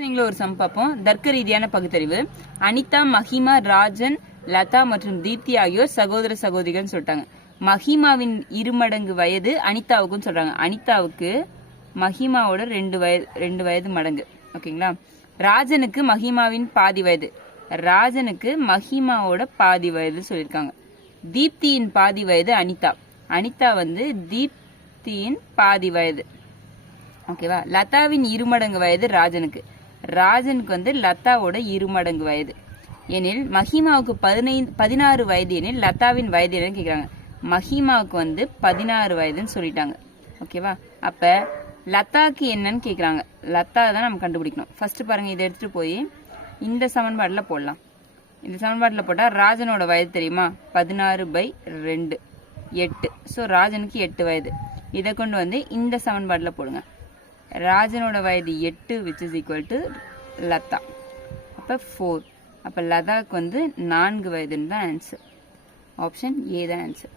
நீங்களும் ஒரு சம் பார்ப்போம். தர்க்க ரீதியான பகுத்தறிவு. அனிதா, மஹிமா, ராஜன், லதா மற்றும் தீப்தி ஆகியோர் சகோதர சகோதரிகள் சொல்லிட்டாங்க. மஹிமாவின் இருமடங்கு வயது அனிதாவுக்கும் சொல்றாங்க. அனிதாவுக்கு மஹிமாவோட 2 வயது மடங்கு. ஓகேங்களா? ராஜனுக்கு மஹிமாவின் பாதி வயது. ராஜனுக்கு மஹிமாவோட பாதி வயது சொல்லியிருக்காங்க. தீப்தியின் பாதி வயது அனிதா. அனிதா வந்து தீப்தியின் பாதி வயது. ஓகேவா? லதாவின் இருமடங்கு வயது ராஜனுக்கு. ராஜனுக்கு வந்து லதாவோட இருமடங்கு வயது. எனில் மஹிமாவுக்கு 16 வயது எனில் லதாவின் வயது என்னன்னு கேட்குறாங்க. மஹிமாவுக்கு வந்து 16 வயதுன்னு சொல்லிட்டாங்க. ஓகேவா? அப்ப லதாக்கு என்னன்னு கேட்குறாங்க. லதா தான் நம்ம கண்டுபிடிக்கணும். ஃபர்ஸ்ட் பாருங்க, இதை எடுத்துட்டு போய் இந்த சமன்பாட்டில் போடலாம். இந்த சமன்பாட்டில் போட்டால் ராஜனோட வயது தெரியுமா? 16/2 8. ஸோ ராஜனுக்கு 8 வயது. இதை கொண்டு வந்து இந்த சமன்பாட்டில் போடுங்க. ராஜனோட வயது 8 which is equal to Latha. அப்போ 4. அப்போ லதாக்கு வந்து 4 வயதுன்னு தான் ஆன்சர். ஆப்ஷன் ஏ தான் ஆன்சர்.